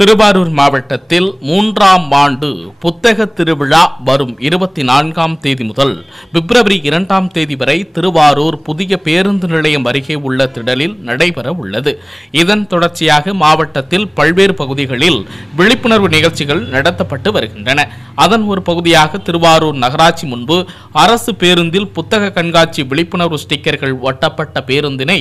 திருவாரூர் மாவட்டத்தில் 3ஆம் ஆண்டு புத்தக திருவிழா வரும் 24ஆம் தேதி முதல் பிப்ரவரி 2ஆம் தேதி வரை திருவாரூர் புதிய பேருந்து நிலையம் அருகே உள்ள திடலில் நடைபெற உள்ளது. இதன் தொடர்ச்சியாக மாவட்டத்தில் பல்வேறு பகுதிகளில் விழிப்புணர்வு நிகழ்ச்சிகள் நடத்தப்பட்டு வருகின்றன. அதன் ஒரு பகுதியாக திருவாரூர் நகராட்சி முன்பு அரசு பேருந்தில் புத்தக கண்காட்சி விழிப்புணர்வு ஸ்டிக்கர்கள் ஒட்டப்பட்ட பேருந்தினை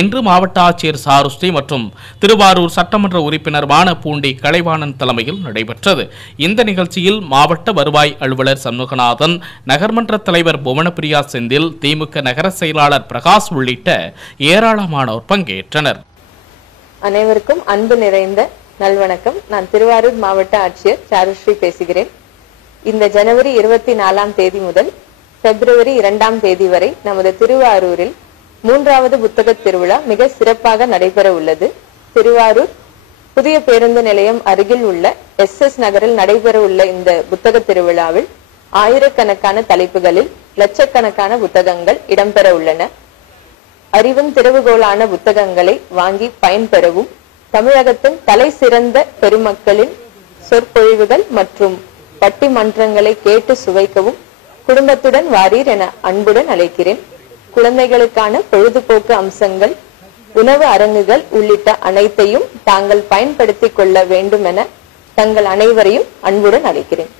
இன்று மாவட்ட ஆட்சியர் சாருஸ்ரீ மற்றும் திருவாரூர் சட்டமன்ற உறுப்பினரான கலைவாணன் தலைமையில் நடைபெற்றது. இந்த நிகழ்ச்சியில் மாவட்ட வருவாய் அலுவலர் சண்முகநாதன், நகர்மன்ற தலைவர் புவனப்பிரியா செந்தில், திமுக நகர செயலாளர் பிரகாஷ் உள்ளிட்ட ஏராளமானோர் பங்கேற்றனர். அனைவருக்கும் அன்பு நிறைந்த நல்வணக்கம். நான் திருவாரூர் மாவட்ட ஆட்சியர் சாருஸ்ரீ பேசுகிறேன். இந்த ஜனவரி 24ஆம் தேதி முதல் பிப்ரவரி 2ஆம் தேதி வரை நமது திருவாரூரில் 3வது புத்தக திருவிழா மிக சிறப்பாக நடைபெற உள்ளது. திருவாரூர் புதிய பேருந்து நிலையம் அருகில் உள்ள SS நகரில் நடைபெற உள்ள இந்த புத்தக திருவிழாவில் ஆயிரக்கணக்கான தலைப்புகளில் லட்சக்கணக்கான புத்தகங்கள் இடம்பெற உள்ளன. அறிவின் திறவுகோலான புத்தகங்களை வாங்கி பயன்பெறவும், தமிழகத்தின் தலை சிறந்த பெருமக்களின் சொற்பொழிவுகள் மற்றும் பட்டிமன்றங்களை கேட்டு சுவைக்கவும் குடும்பத்துடன் வாரீர் என அன்புடன் அழைக்கிறேன். குழந்தைகளுக்கான பொழுதுபோக்கு அம்சங்கள், உணவு அரங்குகள் உள்ளிட்ட அனைத்தையும் தாங்கள் பயன்படுத்திக் கொள்ள வேண்டும் என தங்கள் அனைவரையும் அன்புடன் அழைக்கிறேன்.